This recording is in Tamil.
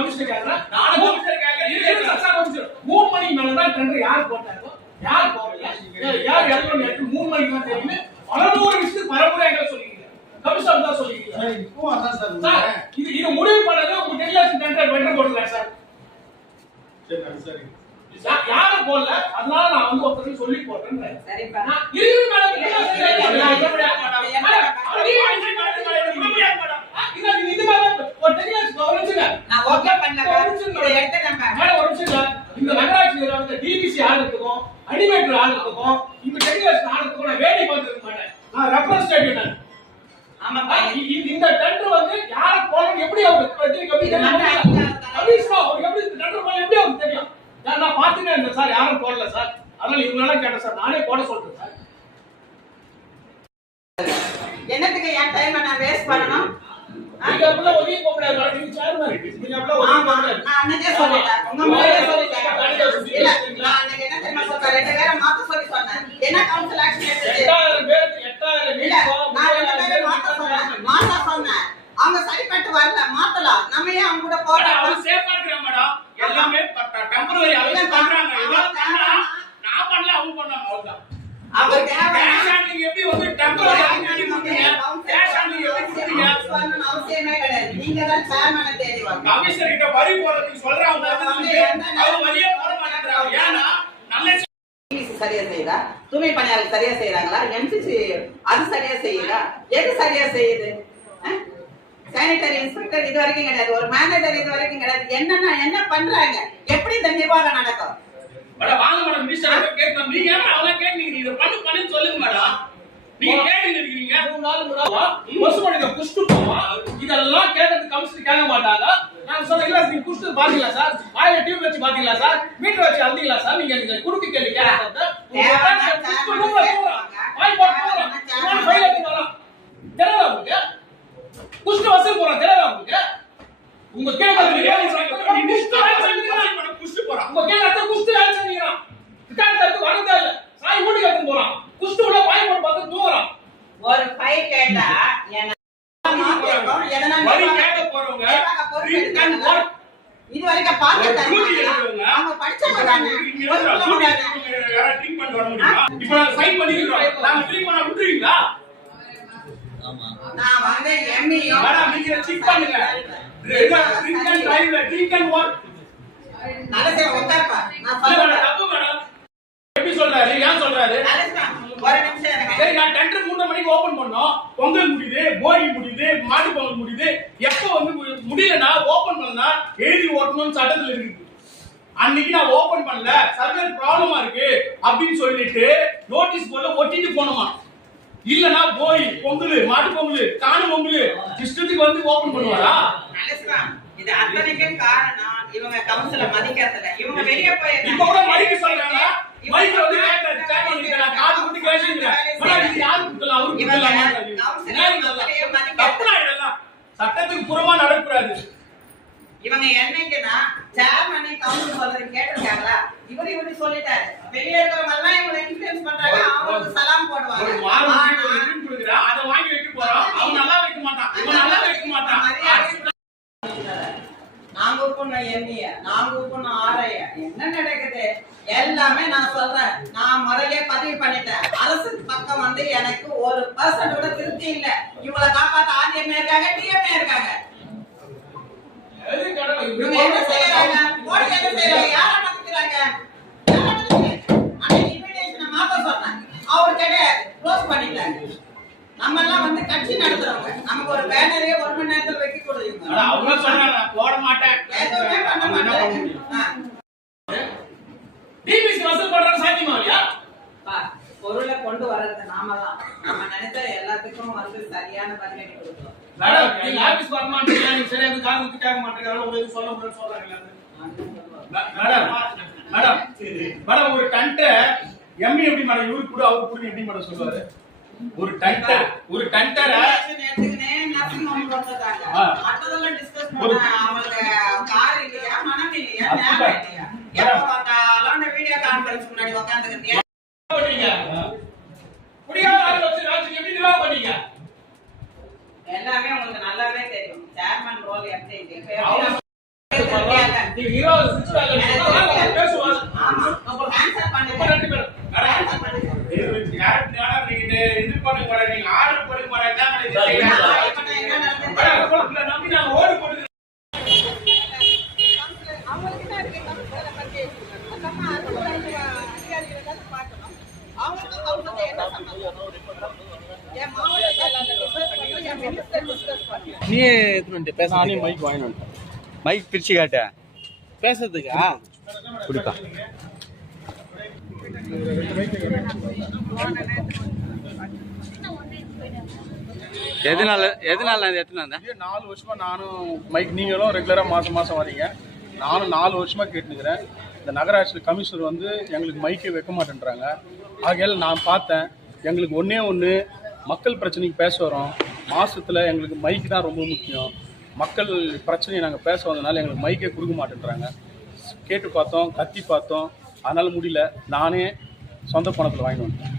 கமிஷனர் கேக்குறேன். நானும் கமிஷனர் கேக்குறேன். சக்சஸ் கமிஷனர் 3 மணிக்கு மேல தான் டெண்டர் யார் போட்டாங்க? யார் போடல? யார் எலக்ட்ரான் எடுத்து 3 மணிக்கு தான் தெரியுமே. பல நூறு விஷயத்துக்கு பரபரப்பா எங்க சொல்லிருக்கீங்க. கமிஷனர் தான் சொல்லிருக்கீங்க. சார் இப்போ அதான் சார். இது முடிவு பண்ணது உங்க டெலிகேஷன் டெண்டர் வெண்டர் போடுங்க சார். சரி. யார போடல அதனால நான் வந்து ஒருத்தருக்கு சொல்லி போட்டேன். சரிப்பா. நான் இருக்கு மேடம் இது ஒரு டெலிகேஷன் கவனிச்சுங்க. நான் ஓகே பண்ணல. இத எடுத்து நம்ம மேடம் ஒரு நிமிஷம் இந்த நகராட்சியில வந்து டிபிசி ஆளுக்கும் அனிமேட்டர் ஆளுக்கும் இந்த டெலிகேஷன் ஆளுக்கும் நான் வேடி பார்த்துக்க மாட்டேன். நான் ரெப்ரசன்டேட்டிவ் நான். ஆமாப்பா. இந்த டெண்டர் வந்து யார போடணும் எப்படி அவருக்கு எப்படி தெரியும்? அபிஷ்மா அவர் எப்படி டெண்டர் போட எப்படி அவருக்கு தெரியும்? நான் பாத்துட்டே இருந்தேன் சார் யாரும் போடல சார். அதனால இவங்களால கேட்டேன் சார் நானே போட சொல்றேன் சார். என்னத்துக்கு என் டைம் நான் வேஸ்ட் பண்ணனும்? நீங்க அப்பல ஒரே போகல நீங்க சேர்மன் நீங்க அப்பல ஒரே போகல. நான் அன்னைக்கே சொல்லிட்டேன். உங்க முன்னாடியே சொல்லிட்டேன். இல்ல நான் அன்னைக்கு என்ன தெரியுமா சொல்றேன்? ரெண்டு பேரை மாத்த சொல்லி சொன்னேன். என்ன கவுன்சில் ஆக்ஷன் எடுத்துச்சு? 8000 பேர் நான் ரெண்டு பேரை மாத்த சொன்னேன். அவங்க சரிப்பட்டு வரல மாத்தலாம். நம்ம ஏன் அவங்க கூட போறோம்? அவங்க சேஃபா இருக்கறாங்க மேடம். எல்லாமே டெம்பரரி அலோவ் பண்றாங்க. இதான் பண்ணா நான் பண்ணல அவங்க பண்ணாங்க அவ்வளவுதான். அவர் கேஷ் ஹேண்டிங் எப்படி வந்து டெம்பரரி அலோவ் கொடுத்தீங்க? கேஷ் ஹேண்டிங் எப்படி கொடுத்தீங்க? பண்ணனும் அவசியமே கிடையாது. நீங்க தான் சேர்மனை தேடி வாங்க. கமிஷனர் கிட்ட வரி போறதுக்கு சொல்றாங்க. அவங்க வரியே போட மாட்டேங்கறாங்க. ஏன்னா நல்ல சரியா செய்யுதா? தூய்மை பணியாளர் சரியா செய்யறாங்களா? எம்சிசி அது சரியா செய்யுதா? எது சரியா செய்யுது? சானிட்டரி இன்ஸ்பெக்டர் இது வரைக்கும் கிடையாது. ஒரு மேனேஜர் இது வரைக்கும் கிடையாது. என்ன பண்றாங்க? எப்படி இந்த நிர்வாகம் நடக்கும்? மேடம் வாங்க மேடம் மினிஸ்டர் கேட்கணும். நீங்க ஏன் அவளை கேட்கறீங்க? இத பண்ணு சொல்லுங்க மேடம். நீங்க கேட்டிங்க இருக்கீங்க. 3 நாள் முன்னாடி பசுமணித குஷ்டு போவா இதெல்லாம் கேட்டது கமிஷனர் கேட்க மாட்டாங்க. நான் சொன்னேன் இல்ல நீங்க குஷ்டு பாத்தீங்களா சார்? வாயில டியூப் வச்சு பாத்தீங்களா சார்? மீட்டர் வச்சு அழுந்தீங்களா சார்? நீங்க குடுக்கு கேள்வி கேட்டது குஷ்டு ரூம்ல போறோம். வாய் போறோம். நான் ஃபைல் எடுத்து வரேன். தெரியல உங்களுக்கு? குஷ்டு வசூல் போறோம் தெரியல உங்களுக்கு? உங்க கேள்வி குஷ்டு போறான். உங்க கேள்வி குஷ்டு வேலை செஞ்சீங்க. ரிகார்ட் வரதே இல்ல. சாய் மூடி கட்டு போறான். குஷ்டு உள்ள பாய் போட்டு பார்த்து தூங்குறான். ஒரு ஃபைல் கேட்டா என்ன மாத்திரோம் எதனா வரி கேட்க போறவங்க ரிட்டன் வர்க் இது வரைக்கும் பார்த்துட்டாங்க. டியூட்டி எடுக்கறவங்க அவங்க படிச்சவங்க தானே. யாரா ட்ரீட்மென்ட் வர முடியுமா? இப்போ நான் சைன் பண்ணிக்கிறோம். நாங்க ட்ரீட்மென்ட் விட்டுறீங்களா? நான் வந்து எம்இயோ மேடம் நீங்க செக் பண்ணுங்க. ரிட்டன் டிரைவ்ல ரிட்டன் வர்க் நல்லதே உட்கார்ப்பா. நான் இல்ல சொல்றேன். மேடம் தப்பு மேடம். எப்படி சொல்றாரு? ஏன் சொல்றாரு? நல்லதா ஒரு நிமிஷம் எனக்கு. சரி நான் டெண்டர் 3 மணிக்கு ஓபன் பண்ணோம். பொங்கல் முடியுது, போகி முடியுது, மாட்டு பொங்கல் முடியுது. எப்போ வந்து முடியலனா ஓபன் பண்ணா எழுதி ஓட்டணும்னு சட்டத்துல இருக்கு. அன்னைக்கு நான் ஓபன் பண்ணல சர்வர் ப்ராப்ளமா இருக்கு அப்படினு சொல்லிட்டு நோட்டீஸ் போர்ட்ல ஒட்டிட்டு போணுமா. இல்லனா போய் பொங்கல், மாட்டு பொங்கல், காணு பொங்கல் இஷ்டத்துக்கு வந்து ஓபன் பண்ணுவாரா? நல்லதா இது அத்தனைக்கு காரணம் இவங்க கவுன்சில மதிக்கிறதுல. இவங்க வெளிய போய் இப்ப கூட மதிக்க சொல்றாங்க. மைக் வந்து கேக்குறாரு. கேக்குறீங்க நான் காது குட்டி கேக்குறீங்க. ஆனா இது யாரு குத்தலாம்? அவரு குத்தலாமா? தப்புனா இதெல்லாம் சட்டத்துக்கு புறமா நடக்கக்கூடாது. இவங்க என்னைக்குன்னா சேர்மனை கவுன்சில் சொல்றது கேட்டிருக்காங்களா? இவரு இப்படி சொல்லிட்டாரு. வெளியே இருக்கிறவங்க எல்லாம் இவங்களை இன்ஃப்ளூயன்ஸ் பண்றாங்க. அவங்களுக்கு சலாம் போடுவாங்க. ஒரு வாரம் கொடுக்குறா அதை வாங்கி வைக்க போறோம். அவன் நல்லா வைக்க மாட்டான். இவன் நல்லா வைக்க மாட்டான். நாங்க ஒப்புன எம்இய நாங்க ஒப்புன ஆர்ஐ என்ன நடக்குது எல்லாமே நான் சொல்றேன். நான் முறையிலே பதிவு பண்ணிட்டேன். அரசு பக்கம் வந்து எனக்கு 1% கூட திருப்தி இல்ல. இவங்களை காப்பாத்த ஆர்டிஎம்ஏ இருக்காங்க, டிஎம்ஏ இருக்காங்க. இவங்க என்ன செய்யறாங்க? மோடி என்ன செய்யறாங்க? யாரை மதிக்கிறாங்க? அன்னைக்கு இன்விடேஷனை மாத்த சொன்னாங்க. அவர் கிடையாது, க்ளோஸ் பண்ணிட்டாங்க. நம்ம எல்லாம் வந்து கட்சி நடத்துறவங்க. நமக்கு ஒரு பேனரே 1 மணி நேரத்துல வைக்க கூடாது. அவங்க சொன்னாங்க போட மாட்டேன். எதுவுமே பண்ண மாட்டேன். டிபிசி வசூல் பண்றது சாத்தியமா இல்லையா? பொருளை கொண்டு வர்றது நாம தான். நம்ம நினைச்ச எல்லாத்துக்கும் வந்து சரியான பதிலடி கொடுக்கணும். மேடம் நீங்க ஆபீஸ் வர மாட்டீங்க. நீங்க சரியா காது குத்தி கேட்க மாட்டீங்க. உங்களுக்கு சொல்ல முடியல சொல்றாங்க. மேடம் மேடம் ஒரு டன்ட்ட எம்இ எப்படி மேடம் இவருக்கு கூட அவருக்கு கூட எப்படி மேடம் சொல்லுவாரு? ஒரு டன்டர நேத்துக்குனே நர்சிங் ஹோம் வந்தாங்க. மத்ததெல்லாம் டிஸ்கஸ் பண்ண அவங்க கார் இல்லையா, மனம் இல்லையா, நேரம் இல்லையா? எப்போ வந்தாலும் வீடியோ கான்ஃபரன்ஸ் முன்னாடி உட்கார்ந்துக்கிட்டே பண்ணீங்க. புடியா ஆளு வச்சு ராஜ்யம் எப்படி நிர்வாகம் பண்ணீங்க? எல்லாமே உங்களுக்கு நல்லாவே தெரியும். சேர்மன் ரோல் எப்படி இருக்கு. கேட்க. நீங்க 20 சிக்ஸ் பேக் பேசுவாங்க. ஆமா. அப்புறம் கேன்சல் பண்ணுங்க. அப்புறம் 2 பேரும் கேன்சல் பண்ணுங்க. நம்பி நாங்க ஓடு போட்டு அவங்களுக்கு தான் இருக்கு கமிஷனரை பத்தி. நம்ம அதிகாரிகளை தான் பார்க்கணும். அவங்களுக்கு என்ன சம்பந்தம்? என் மாவட்ட செயலாளர் டிஸ்கஸ் பண்ணி, என் மினிஸ்டர் டிஸ்கஸ் பண்ணி. நீயே எடுத்துட்டு வந்து பேச நானே மைக் வாங்கிட்டு வந்துட்டேன். மைக் பிரிச்சு காட்ட பேசுறதுக்கா குடிப்பா. எதனால நான் எடுத்துன்னு வந்தேன்? இதே 4 வருஷமா நானும் மைக் நீங்களும் ரெகுலரா மாசம் வரீங்க. நானும் 4 வருஷமா கேட்டுக்கிறேன். இந்த நகராட்சி கமிஷனர் வந்து எங்களுக்கு மைக்கே வைக்க மாட்டேன்றாங்க. ஆகையால நான் பார்த்தேன், எங்களுக்கு ஒண்ணு மக்கள் பிரச்சனைக்கு பேச வரோம். மாசத்துல எங்களுக்கு மைக் தான் ரொம்ப முக்கியம். மக்கள் பிரச்சனையை நாங்கள் பேச வந்ததுனால எங்களுக்கு மைக்கே கொடுக்க மாட்டேன்றாங்க. கேட்டு பார்த்தோம், கத்தி பார்த்தோம், அதனால முடியல. நானே சொந்த பணத்தில் வாங்கி வந்தேன்.